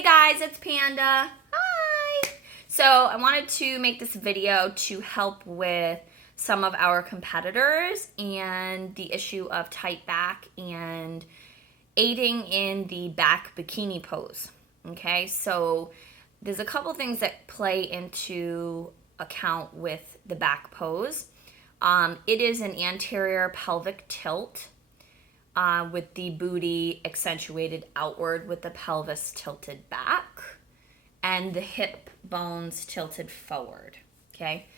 Hey guys, it's Panda. Hi! So I wanted to make this video to help with some of our competitors and the issue of tight back and aiding in the back bikini pose. Okay, so there's a couple things that play into account with the back pose. It is an anterior pelvic tilt. With the booty accentuated outward with the pelvis tilted back and the hip bones tilted forward, okay?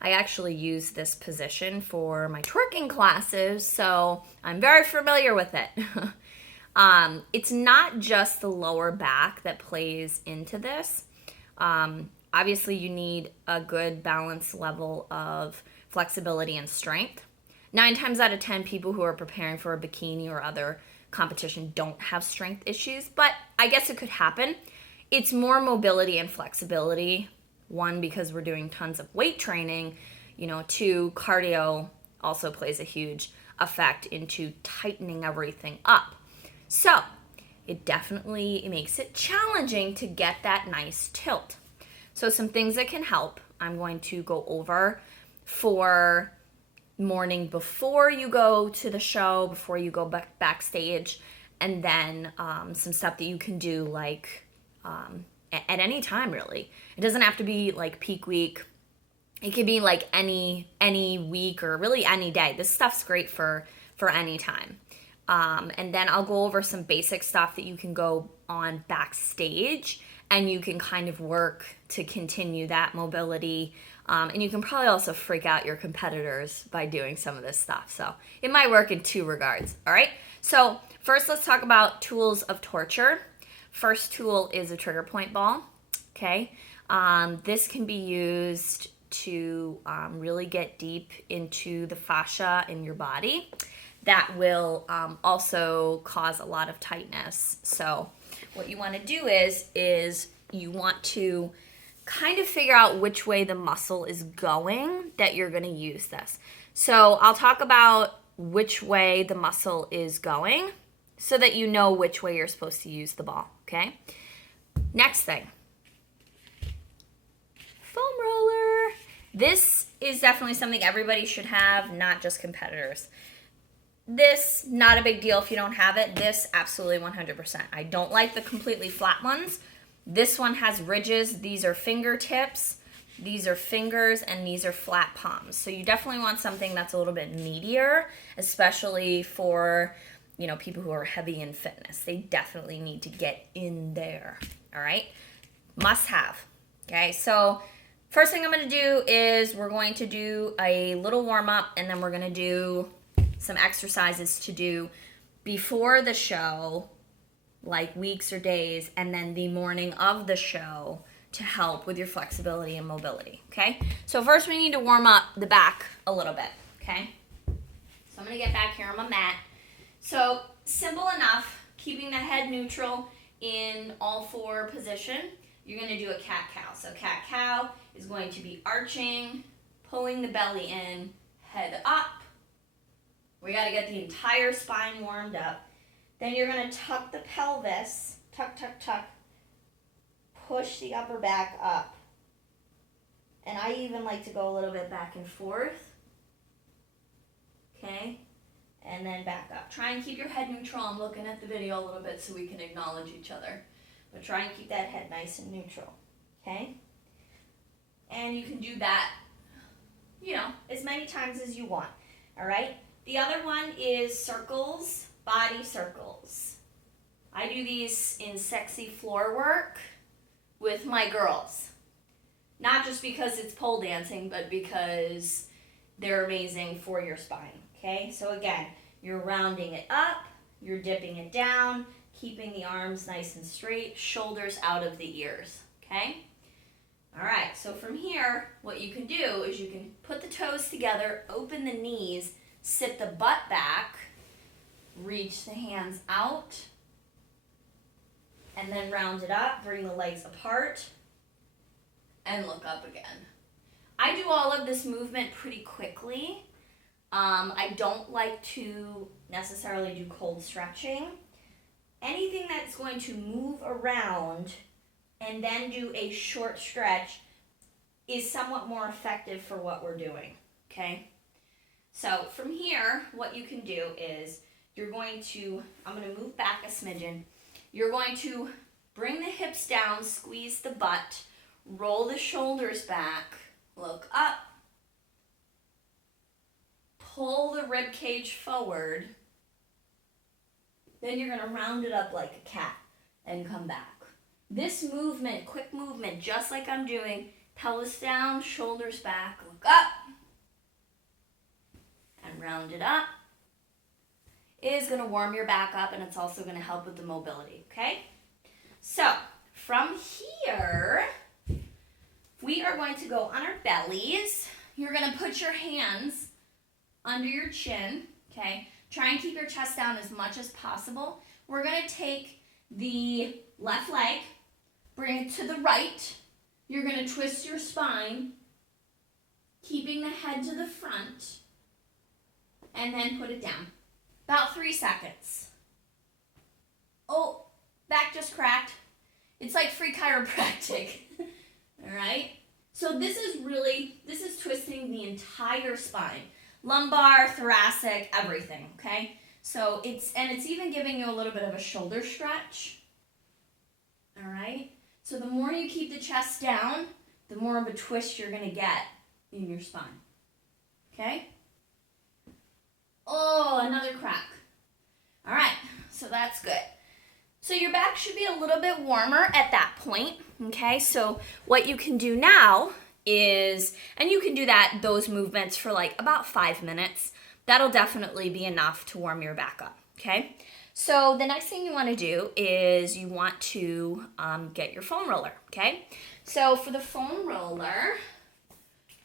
I actually use this position for my twerking classes, so I'm very familiar with it. It's not just the lower back that plays into this. Obviously, you need a good balance level of flexibility and strength. 9 times out of 10, people who are preparing for a bikini or other competition don't have strength issues, but I guess it could happen. It's more mobility and flexibility. 1, because we're doing tons of weight training. 2, cardio also plays a huge effect into tightening everything up. So it definitely makes it challenging to get that nice tilt. So some things that can help, I'm going to go over for morning before you go to the show, before you go backstage, and then some stuff that you can do like at any time, really. It doesn't have to be like peak week. It could be like any week or really any day. This stuff's great for any time. And then I'll go over some basic stuff that you can go on backstage and you can kind of work to continue that mobility. And you can probably also freak out your competitors by doing some of this stuff. So it might work in 2 regards, all right? So first, let's talk about tools of torture. First tool is a trigger point ball, okay? This can be used to really get deep into the fascia in your body. That will also cause a lot of tightness. So what you want to do is you want to kind of figure out which way the muscle is going that you're going to use this. So I'll talk about which way the muscle is going so that you know which way you're supposed to use the ball, okay? Next thing, foam roller. This is definitely something everybody should have, not just competitors. This, not a big deal if you don't have it. This, absolutely 100%. I don't like the completely flat ones. This one has ridges. These are fingertips. These are fingers, and these are flat palms. So you definitely want something that's a little bit meatier, especially for, people who are heavy in fitness. They definitely need to get in there, all right? Must have, okay? So first thing I'm going to do is we're going to do a little warm-up, and then we're going to do some exercises to do before the show, like weeks or days, and then the morning of the show to help with your flexibility and mobility, okay? So first we need to warm up the back a little bit, okay? So I'm gonna get back here on my mat. So simple enough, keeping the head neutral in all 4 position. You're gonna do a cat-cow. So cat-cow is going to be arching, pulling the belly in, head up. We gotta get the entire spine warmed up. Then you're going to tuck the pelvis, tuck, tuck, tuck, push the upper back up. And I even like to go a little bit back and forth. Okay? And then back up. Try and keep your head neutral. I'm looking at the video a little bit so we can acknowledge each other. But try and keep that head nice and neutral. Okay? And you can do that, as many times as you want. All right? The other one is circles. Body circles. I do these in sexy floor work with my girls. Not just because it's pole dancing, but because they're amazing for your spine. Okay? So again, you're rounding it up, you're dipping it down, keeping the arms nice and straight, shoulders out of the ears. Okay? Alright, so from here, what you can do is you can put the toes together, open the knees, sit the butt back, reach the hands out, and then round it up, bring the legs apart, and look up again. I do all of this movement pretty quickly. I don't like to necessarily do cold stretching. anything that's going to move around and then do a short stretch is somewhat more effective for what we're doing, okay? So from here, what you can do is you're going to, I'm going to move back a smidgen. You're going to bring the hips down, squeeze the butt, roll the shoulders back, look up, pull the rib cage forward. Then you're going to round it up like a cat and come back. This movement, quick movement, just like I'm doing, pelvis down, shoulders back, look up, and round it up, is going to warm your back up, and it's also going to help with the mobility, okay? So, from here, we are going to go on our bellies. You're going to put your hands under your chin, okay? Try and keep your chest down as much as possible. We're going to take the left leg, bring it to the right. You're going to twist your spine, keeping the head to the front, and then put it down. About 3 seconds. Oh, back just cracked. It's like free chiropractic. All right? So this is twisting the entire spine. Lumbar, thoracic, everything, okay? So it's even giving you a little bit of a shoulder stretch. All right? So the more you keep the chest down, the more of a twist you're going to get in your spine. Okay? Oh, another crack. All right, so that's good. So your back should be a little bit warmer at that point, okay? So what you can do now is, and you can do those movements for like about 5 minutes. That'll definitely be enough to warm your back up, okay? So the next thing you want to do is you want to get your foam roller, okay? So for the foam roller,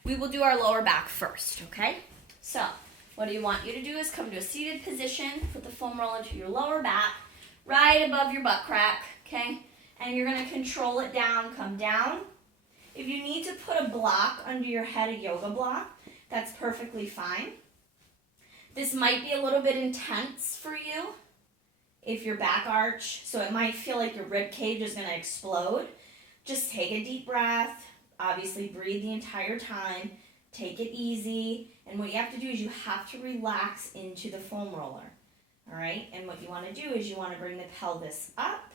we will do our lower back first, okay? So what I want you to do is come to a seated position, put the foam roller to your lower back, right above your butt crack, okay? And you're going to control it down, come down. If you need to put a block under your head, a yoga block, that's perfectly fine. This might be a little bit intense for you if your back arch, so it might feel like your rib cage is going to explode. Just take a deep breath. Obviously, breathe the entire time. Take it easy. And what you have to do is you have to relax into the foam roller. All right? And what you want to do is you want to bring the pelvis up,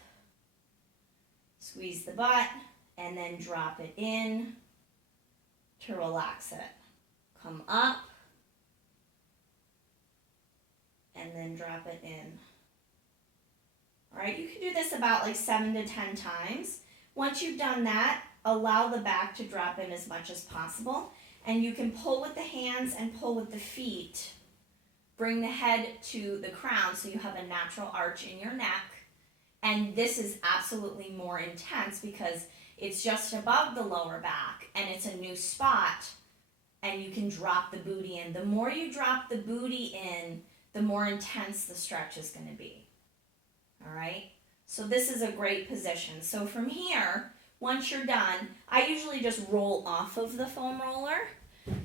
squeeze the butt, and then drop it in to relax it. Come up, and then drop it in. All right, you can do this about like 7 to 10 times. Once you've done that, allow the back to drop in as much as possible. And you can pull with the hands and pull with the feet. Bring the head to the crown so you have a natural arch in your neck. And this is absolutely more intense because it's just above the lower back and it's a new spot and you can drop the booty in. The more you drop the booty in, the more intense the stretch is going to be. All right? So this is a great position. So from here, once you're done, I usually just roll off of the foam roller.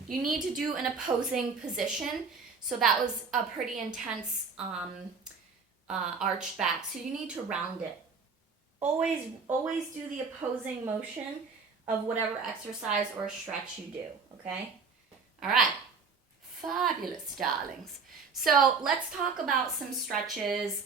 You need to do an opposing position. So that was a pretty intense arched back. So you need to round it. Always do the opposing motion of whatever exercise or stretch you do, okay? All right. Fabulous, darlings. So let's talk about some stretches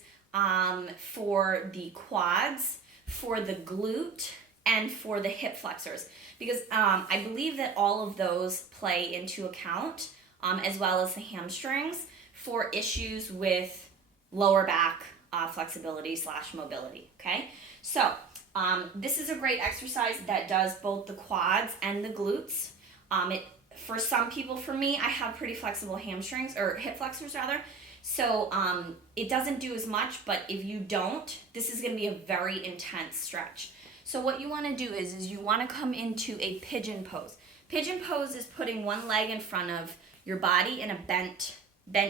for the quads, for the glute, and for the hip flexors. Because I believe that all of those play into account, as well as the hamstrings, for issues with lower back flexibility / mobility, okay? So this is a great exercise that does both the quads and the glutes. For some people, for me, I have pretty flexible hamstrings, or hip flexors rather, so it doesn't do as much, but if you don't, this is going to be a very intense stretch. So what you want to do is you want to come into a pigeon pose. Pigeon pose is putting one leg in front of your body in a bent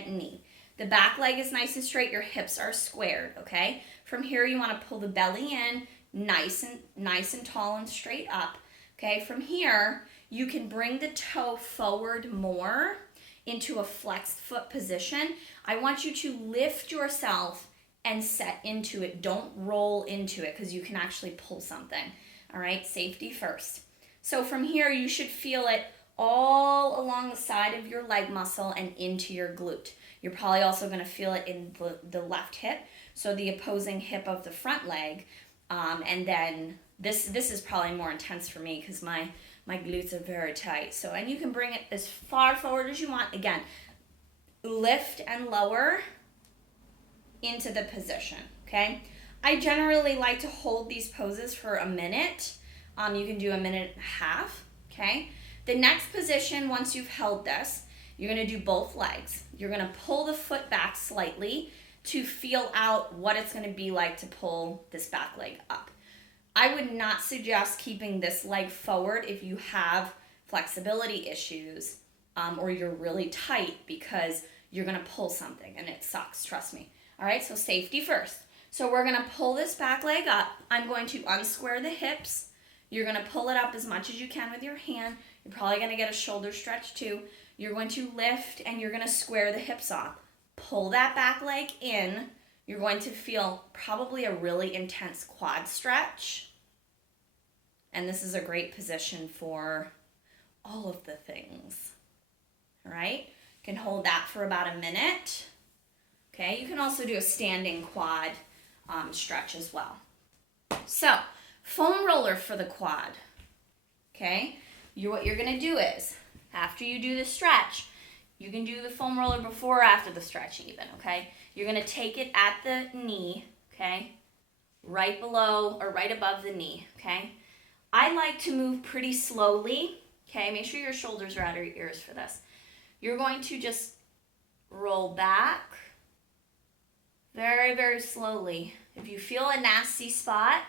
knee. The back leg is nice and straight, your hips are squared, okay? From here you want to pull the belly in, nice and tall and straight up, okay? From here, you can bring the toe forward more into a flexed foot position. I want you to lift yourself and set into it. Don't roll into it because you can actually pull something. All right, safety first. So from here, you should feel it all along the side of your leg muscle and into your glute. You're probably also going to feel it in the left hip, so the opposing hip of the front leg. And then this is probably more intense for me because my glutes are very tight. So, and you can bring it as far forward as you want. Again, lift and lower into the position, okay? I generally like to hold these poses for a minute. You can do a minute and a half, okay? The next position, once you've held this, you're gonna do both legs. You're gonna pull the foot back slightly to feel out what it's gonna be like to pull this back leg up. I would not suggest keeping this leg forward if you have flexibility issues or you're really tight, because you're gonna pull something and it sucks, trust me. All right, so safety first. So we're gonna pull this back leg up. I'm going to unsquare the hips. You're gonna pull it up as much as you can with your hand. You're probably gonna get a shoulder stretch too. You're going to lift and you're gonna square the hips off. Pull that back leg in. You're going to feel probably a really intense quad stretch. And this is a great position for all of the things. All right, you can hold that for about a minute. Okay, you can also do a standing quad stretch as well. So, foam roller for the quad. Okay, what you're gonna do is, after you do the stretch, you can do the foam roller before or after the stretch even, okay? You're gonna take it at the knee, okay? Right below or right above the knee, okay? I like to move pretty slowly, okay? Make sure your shoulders are out of your ears for this. You're going to just roll back very, very slowly. If you feel a nasty spot,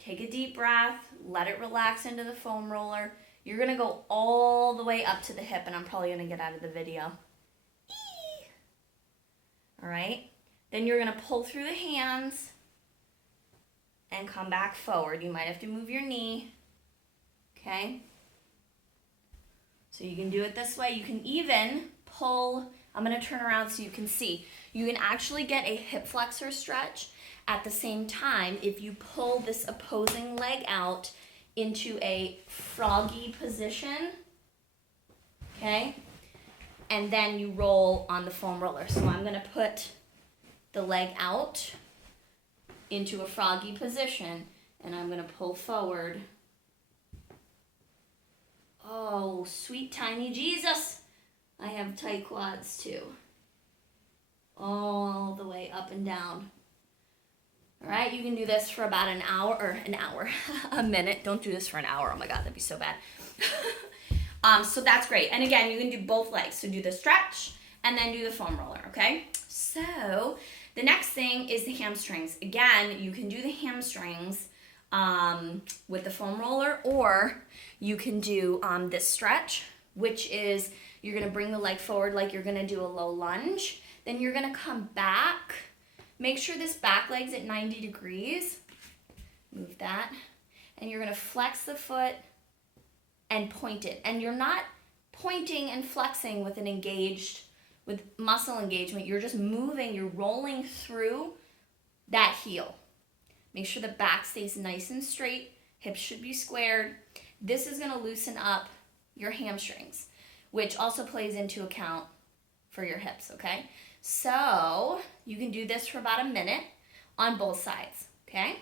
take a deep breath, let it relax into the foam roller. You're gonna go all the way up to the hip, and I'm probably gonna get out of the video. Eee. All right, then you're gonna pull through the hands and come back forward. You might have to move your knee, okay? So you can do it this way. You can even pull, I'm gonna turn around so you can see. You can actually get a hip flexor stretch at the same time if you pull this opposing leg out into a froggy position, okay? And then you roll on the foam roller. So I'm gonna put the leg out into a froggy position and I'm gonna pull forward. Oh, sweet tiny Jesus. I have tight quads too. All the way up and down. All right, you can do this for about a minute. Don't do this for an hour. Oh my God, that'd be so bad. So that's great. And again, you can do both legs. So do the stretch and then do the foam roller, okay? So the next thing is the hamstrings. Again, you can do the hamstrings with the foam roller, or you can do this stretch, which is you're gonna bring the leg forward like you're gonna do a low lunge. Then you're gonna come back. Make sure this back leg's at 90 degrees. Move that. And you're gonna flex the foot and point it. And you're not pointing and flexing with with muscle engagement. You're just moving, you're rolling through that heel. Make sure the back stays nice and straight. Hips should be squared. This is gonna loosen up your hamstrings, which also plays into account for your hips, okay? So you can do this for about a minute on both sides, okay?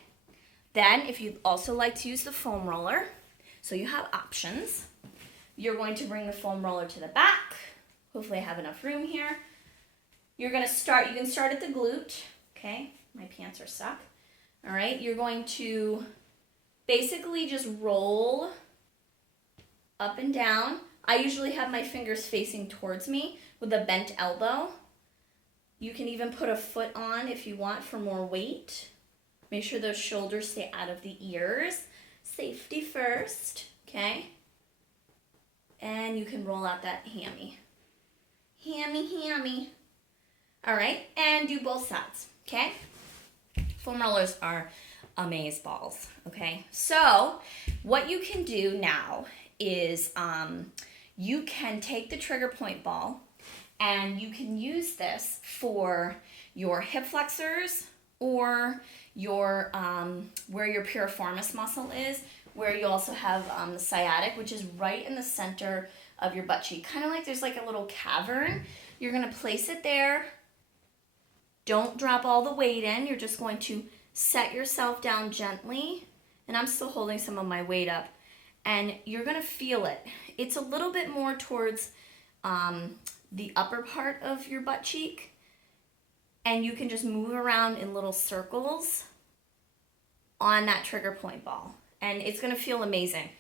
Then if you'd also like to use the foam roller, so you have options, you're going to bring the foam roller to the back. Hopefully I have enough room here. You can start at the glute, okay? My pants are stuck. All right, you're going to basically just roll up and down. I usually have my fingers facing towards me with a bent elbow. You can even put a foot on if you want for more weight. Make sure those shoulders stay out of the ears. Safety first, okay? And you can roll out that hammy. Hammy. All right, and do both sides, okay? Foam rollers are amazeballs, okay? So what you can do now is you can take the trigger point ball and you can use this for your hip flexors or your where your piriformis muscle is, where you also have the sciatic, which is right in the center of your butt cheek. Kind of like there's like a little cavern. You're going to place it there. Don't drop all the weight in. You're just going to set yourself down gently. And I'm still holding some of my weight up. And you're going to feel it. It's a little bit more towards the upper part of your butt cheek. And you can just move around in little circles on that trigger point ball. And it's going to feel amazing.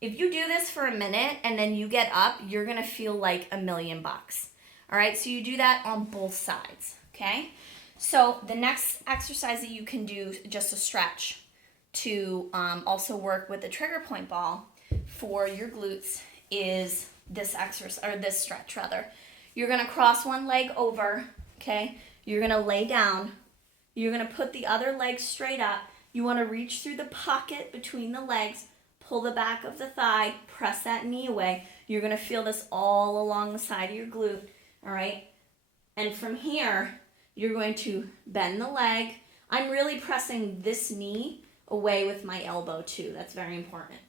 If you do this for a minute and then you get up, you're going to feel like $1,000,000. All right, so you do that on both sides, okay? So the next exercise that you can do, just a stretch, to also work with the trigger point ball for your glutes is this exercise, or this stretch rather. You're going to cross one leg over, okay? You're going to lay down. You're going to put the other leg straight up. You want to reach through the pocket between the legs, pull the back of the thigh, press that knee away. You're going to feel this all along the side of your glute, all right? And from here, you're going to bend the leg. I'm really pressing this knee away with my elbow too. That's very important.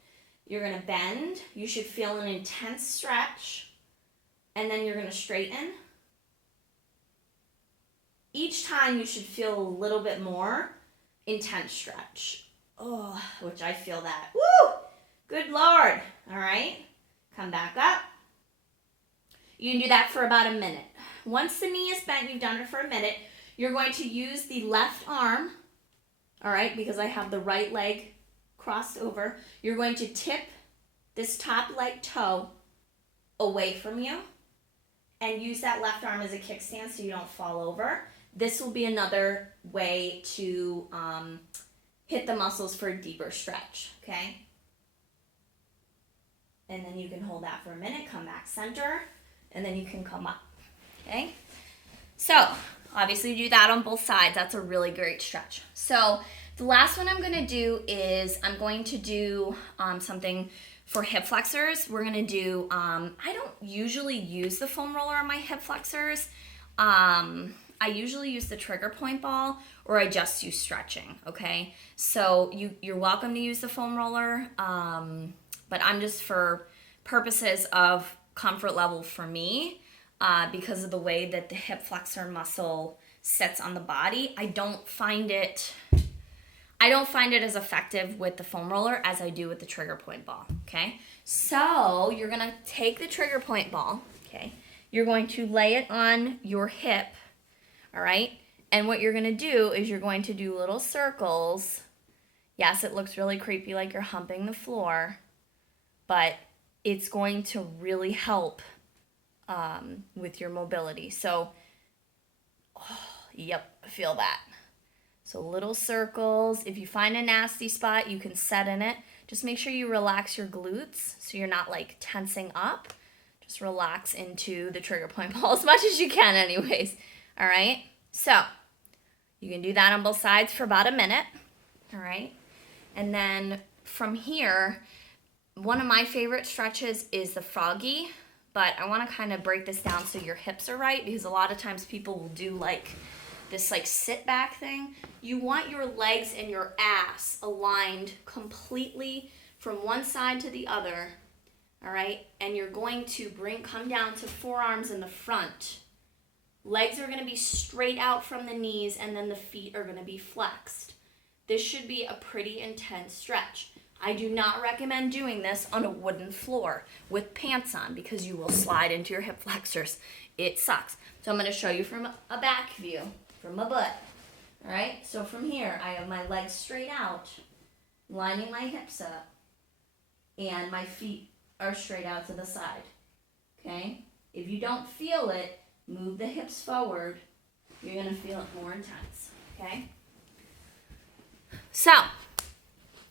You're going to bend. You should feel an intense stretch. And then you're going to straighten. Each time you should feel a little bit more intense stretch. Oh, which I feel that. Woo! Good Lord. All right. Come back up. You can do that for about a minute. Once the knee is bent, you've done it for a minute, you're going to use the left arm, all right, because I have the right leg crossed over. You're going to tip this top leg toe away from you and use that left arm as a kickstand so you don't fall over. This will be another way to hit the muscles for a deeper stretch, okay? And then you can hold that for a minute, come back center, and then you can come up, okay? So, obviously do that on both sides. That's a really great stretch. So, the last one I'm going to do is I'm going to do something for hip flexors. We're going to do, I don't usually use the foam roller on my hip flexors. I usually use the trigger point ball, or I just use stretching, okay? So you're welcome to use the foam roller, but I'm just for purposes of comfort level for me, because of the way that the hip flexor muscle sits on the body. I don't find it as effective with the foam roller as I do with the trigger point ball, okay? So you're gonna take the trigger point ball, okay? You're going to lay it on your hip, all right? And what you're gonna do is you're going to do little circles. Yes, it looks really creepy like you're humping the floor, but it's going to really help with your mobility. So, yep, I feel that. So little circles. If you find a nasty spot, you can set in it. Just make sure you relax your glutes so you're not like tensing up. Just relax into the trigger point ball as much as you can anyways. All right? So you can do that on both sides for about a minute. All right? And then from here, one of my favorite stretches is the froggy, but I want to kind of break this down so your hips are right, because a lot of times people will do like this like sit back thing. You want your legs and your ass aligned completely from one side to the other, all right? And you're going to come down to forearms in the front. Legs are going to be straight out from the knees, and then the feet are going to be flexed. This should be a pretty intense stretch. I do not recommend doing this on a wooden floor with pants on, because you will slide into your hip flexors. It sucks. So I'm going to show you from a back view, from my butt. All right? So from here, I have my legs straight out, lining my hips up, and my feet are straight out to the side. Okay? If you don't feel it, move the hips forward. You're going to feel it more intense. Okay? So,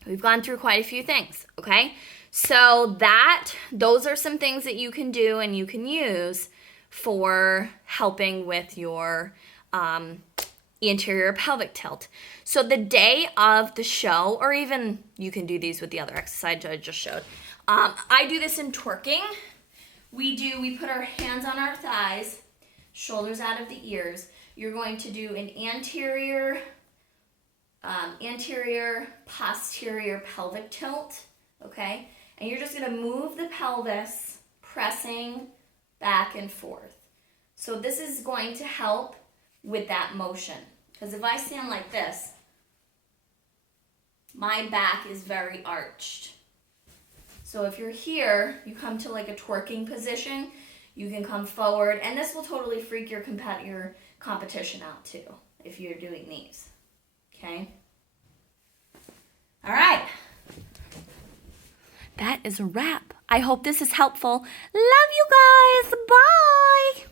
we've gone through quite a few things, okay? So those are some things that you can do and you can use for helping with your anterior pelvic tilt. So the day of the show, or even you can do these with the other exercise I just showed. I do this in twerking. We put our hands on our thighs, shoulders out of the ears. You're going to do an anterior anterior, posterior pelvic tilt, okay? And you're just gonna move the pelvis, pressing back and forth. So this is going to help with that motion. Because if I stand like this, my back is very arched. So if you're here, you come to like a twerking position, you can come forward, and this will totally freak your competition out too, if you're doing these, okay? All right. That is a wrap. I hope this is helpful. Love you guys. Bye.